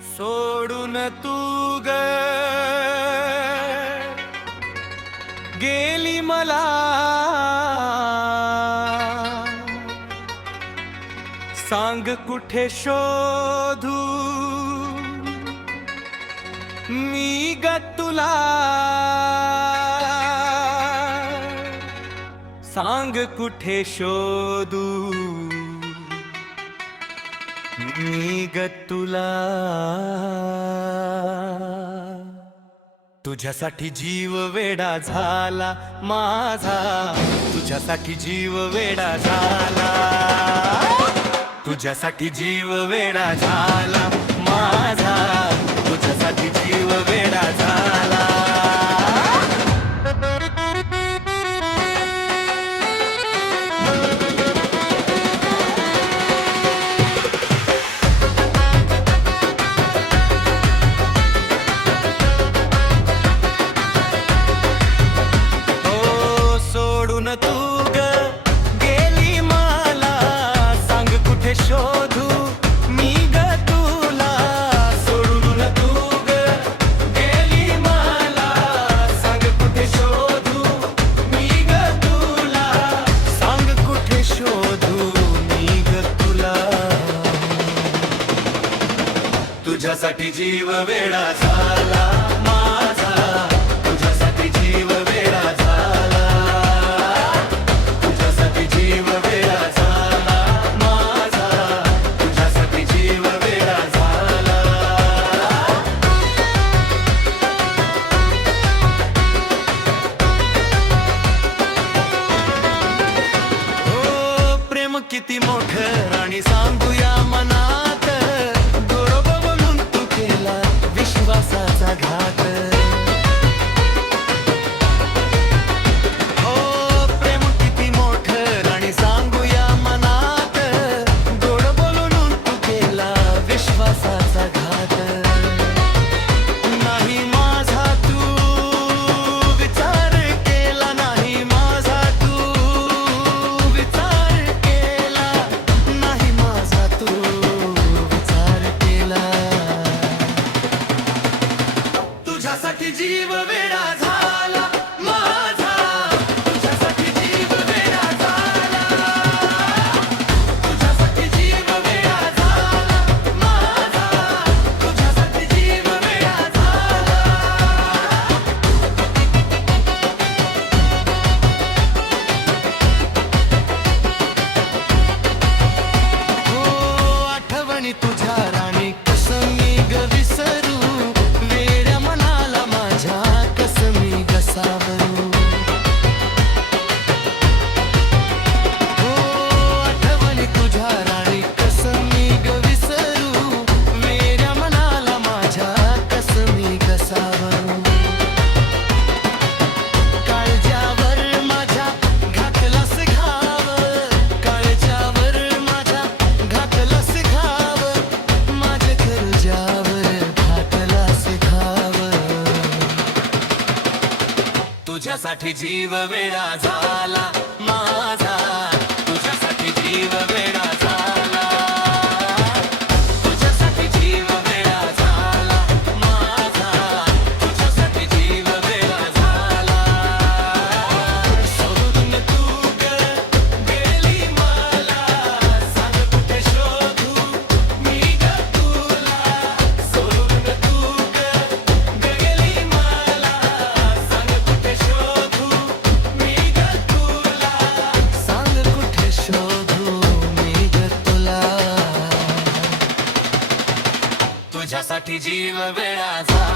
सोडून तू ग गेली मला, सांग कुठे शोधू मी ग तुला, सांग कुठे शोधू मी ग तुला. तुझ्यासाठी जीव वेडा झाला माझा, तुझ्यासाठी जीव वेडा झाला, तुझ्यासाठी जीव वेडा झाला माझा, तुझ्यासाठी जीव वेडा झाला. तू ग गेली मला, सांग कुठे शोधू मी ग तुला. सोडून तू ग गेली मला, सांग कुठे शोधू मी ग तुला, सांग कुठे शोधू मी ग तुला. तुझ्यासाठी जीव वेडा झाला माझा, तुझ्यासाठी जीव वेडा झाला, किती मोठं आणि सांगूया मनात, गोड बोलून तू केला विश्वासाचा घात. हो प्रेम किती मोठं आणि सांगूया मनात, गोड बोलून तू केला विश्वासाचा घात. नाही माझा तू विचार केला, नाही माझा तू विचार केला, नाही माझा तू विचार केला. तुझ्यासाठी जीव वेडा झाला माझा, तुझ्यासाठी जीव वेडा झाला, तुझ्यासाठी जीव वेडा झाला माझा, तुझ्यासाठी जीव वेडा झाला. हो आठवणी तुझ्या राणी कसं मी ग विसरू, वेड्या मनाला माझ्या कसं मी ग सावरू. हो आठवणी तुझ्या राणी कसं मी ग विसरू, वेड्या मनाला माझ्या कसं मी ग सावरू. काळजावर माझ्या घातलास घाव, काळजावर माझ्या घातलास घाव, माझ्या काळजावर घातलास घाव. तुझ्यासाठी जीव वेडा झाला माझा, तुझ्यासाठी जीव वेडा झाला, तुझ्यासाठी जीव वेडा झाला माझा, तुझ्यासाठी जीव वेडा झाला. सोडून तू ग गेली मला, सांग कुठे शोधू मी ग तुला. सोडून तू ग गेली मला, सांग कुठे शोधू मी ग तुला, सांग कुठे शोधू मी ग तुला. तुझ्यासाठी जीव वेडा झाला.